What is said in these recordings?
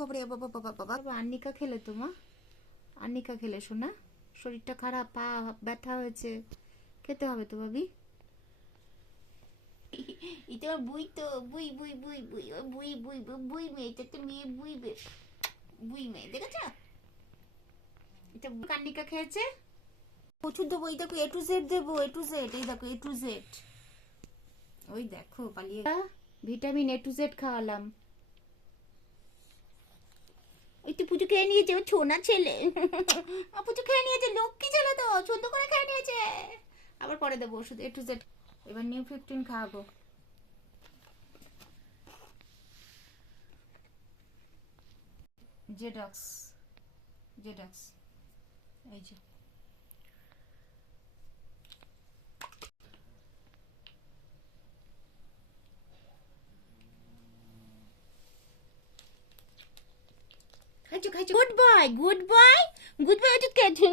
বাবারে, বাবা বাবা বাবা, আন্নিকা খেলে তো মা, আন্নিকা খেলে শোনা, শরীরটা খারাপ, পা ব্যথা হয়েছে, খেতে হবে তো ভাবি। এটা বুই তো, বুই বুই বুই বুই বুই বুই বুই মেয়ে, এটা তো মেয়ে বুই বুই মেয়ে, দেখেছ? এটা কান্নিকা খেয়েছে, প্রচুর দেবো, এই দেখো A to Z দেবো, A to Z, এই দেখো A to Z, ওই দেখো পালিয়ে, ভিটামিন A to Z খাওয়ালাম। একটু পুজো খেয়ে নিয়েছে, ও ছোনা ছেলে, পুজো খেয়ে নিয়েছে, লক্ষ্মী ছেলে তো, সুন্দর করে খেয়ে নিয়েছে। আবার পরে দেবো ওষুধ A to Z। এবার নিউ 15 খাওয়াবো। জেডক্স, জেডক্স, এই যে খাইছো খাইছো, good boy good boy good boy, ওষুধ খেয়েছে,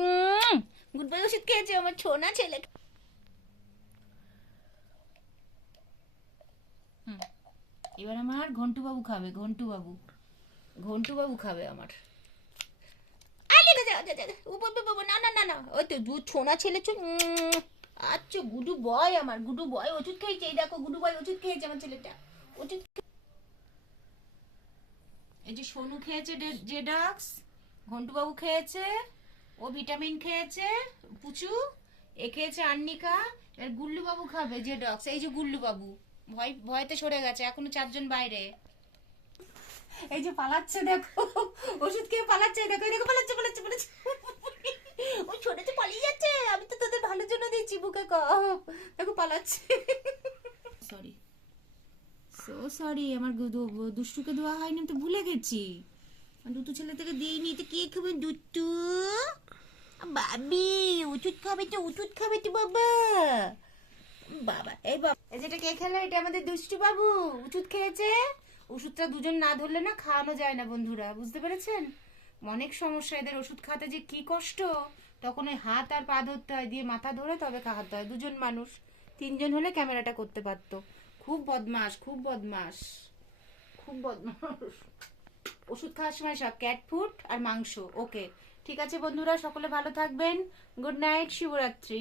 গুড বয় ওষুধ খেয়েছে আমার ছোনা ছেলে। এবার আমার ঘন্টু বাবু খাবে, ঘন্টু বাবু, ঘন্টু বাবু খাবে আমার। না না না না, ওই তো দুধ ছোনা ছেলে। আচ্ছা গুডু বয়, আমার গুডু বয় ওষুধ খেয়েছে, এই দেখো গুডু বয় ওষুধ খেয়েছে আমার ছেলেটা, ওষুধ। এই যে সোনু খেয়েছে জেডক্স, ঘন্টু বাবু খেয়েছে, ও ভিটামিন খেয়েছে, পুচু এ খেয়েছে আন্নিকা, এর গুল্লু বাবু খাবে জেডক্স, এই যে গুল্লু বাবু ভয়তে সরে গেছে, এখনো 4 জন বাইরে। এই যে পালাচ্ছে দেখো, ওষুধ খেয়ে পালাচ্ছে, দেখো দেখো পালাচ্ছে পালাচ্ছে পালাচ্ছে, ওই ছোটতে পালিয়ে যাচ্ছে, আমি তো তোদের ভালোর জন্য দিচ্ছি বুকে কফ, দেখো পালাচ্ছে। সরি, সো সরি, আমার দুষ্টুকে দেওয়া হয়নি, তো ভুলে গেছি, দুটো ছেলে থেকে দিইনি, তো কে খাবে দুটু? বাবি ওষুধ খাবে তো, ওষুধ খাবে তো বাবা, বাবা এই বাবা, যেটা কে খেলো, এটা আমাদের দুষ্টু বাবু ওষুধ খেয়েছে। ওষুধটা দুজন না ধরলে না খাওয়ানো যায় না বন্ধুরা, বুঝতে পেরেছেন? অনেক সমস্যা এদের, ওষুধ খাতে যে কি কষ্ট, তখন ওই হাত আর পা ধরতে হয়, দিয়ে মাথা ধরে তবে খাওয়াতে হয়। দুজন মানুষ, 3জন হলে ক্যামেরাটা করতে পারতো। খুব বদমাস, খুব বদমাস, খুব বদমাস। ওষুধ খাওয়ার সময় সব ক্যাট ফুড আর মাংস। ওকে ঠিক আছে বন্ধুরা, সকলে ভালো থাকবেন, গুড নাইট, শুভরাত্রি।